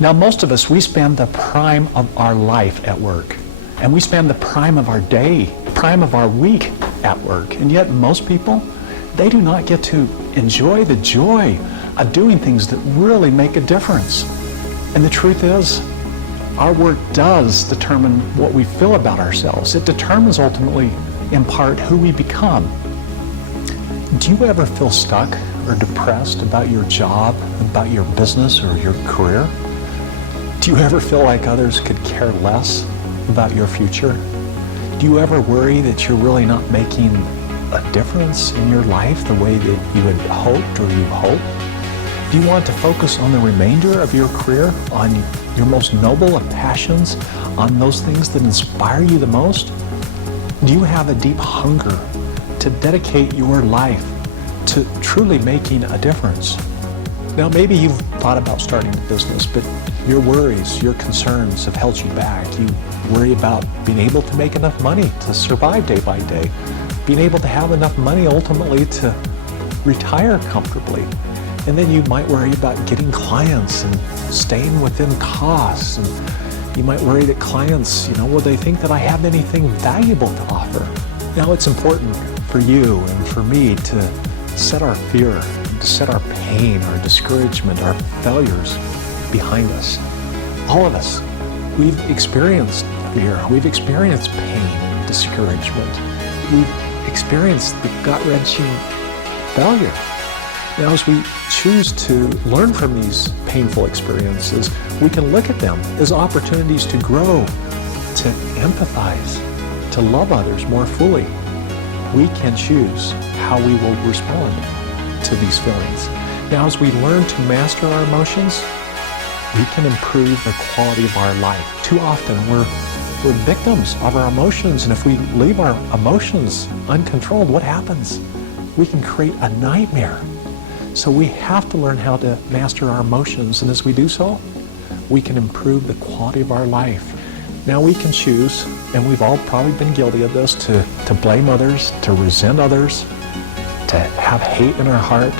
Now, most of us, we spend the prime of our life at work, and we spend the prime of our day, prime of our week at work. And yet most people, they do not get to enjoy the joy of doing things that really make a difference. And the truth is, our work does determine what we feel about ourselves. It determines ultimately, in part, who we become. Do you ever feel stuck or depressed about your job, about your business or your career? Do you ever feel like others could care less about your future? Do you ever worry that you're really not making a difference in your life the way that you had hoped or you hope? Do you want to focus on the remainder of your career, on your most noble of passions, on those things that inspire you the most? Do you have a deep hunger to dedicate your life to truly making a difference? Now, maybe you've thought about starting a business, but your worries, your concerns have held you back. You worry about being able to make enough money to survive day by day, being able to have enough money ultimately to retire comfortably. And then you might worry about getting clients and staying within costs. And you might worry that clients, will they think that I have anything valuable to offer? Now, it's important for you and for me to set our fear, to set our pain, our discouragement, our failures behind us. All of us, we've experienced fear, we've experienced pain, discouragement, we've experienced the gut-wrenching failure. Now, as we choose to learn from these painful experiences, we can look at them as opportunities to grow, to empathize, to love others more fully. We can choose how we will respond to these feelings. Now, as we learn to master our emotions, we can improve the quality of our life. Too often, we're victims of our emotions, and if we leave our emotions uncontrolled, what happens? We can create a nightmare. So we have to learn how to master our emotions, and as we do so, we can improve the quality of our life. Now, we can choose, and we've all probably been guilty of this, to blame others, to resent others, to have hate in our heart.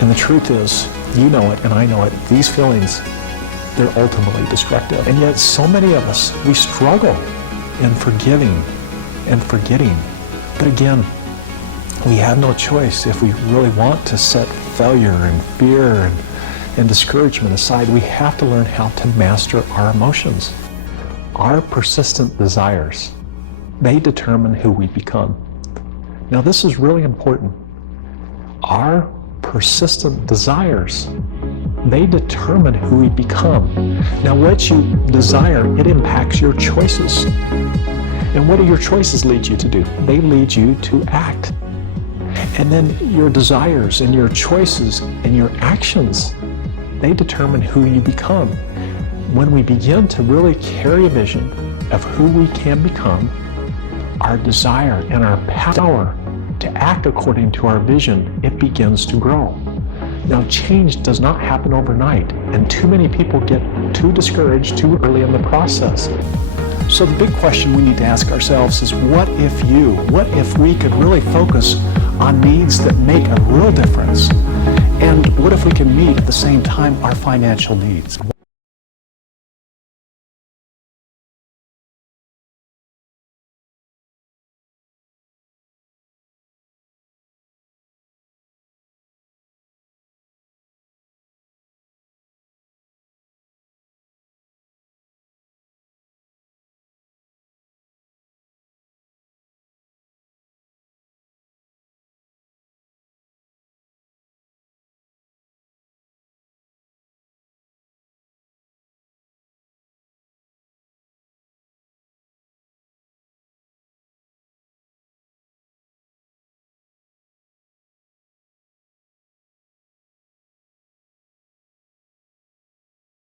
And the truth is, you know it and I know it, these feelings, they're ultimately destructive. And yet so many of us, we struggle in forgiving and forgetting. But again, we have no choice. If we really want to set failure and fear and discouragement aside, we have to learn how to master our emotions. Our persistent desires, they determine who we become. Now, this is really important. Our persistent desires, they determine who we become. Now, what you desire, it impacts your choices. And what do your choices lead you to do? They lead you to act. And then your desires and your choices and your actions, they determine who you become. When we begin to really carry a vision of who we can become, our desire and our power to act according to our vision, it begins to grow. Now, change does not happen overnight, and too many people get too discouraged too early in the process. So the big question we need to ask ourselves is, what if we could really focus on needs that make a real difference? And what if we can meet at the same time our financial needs?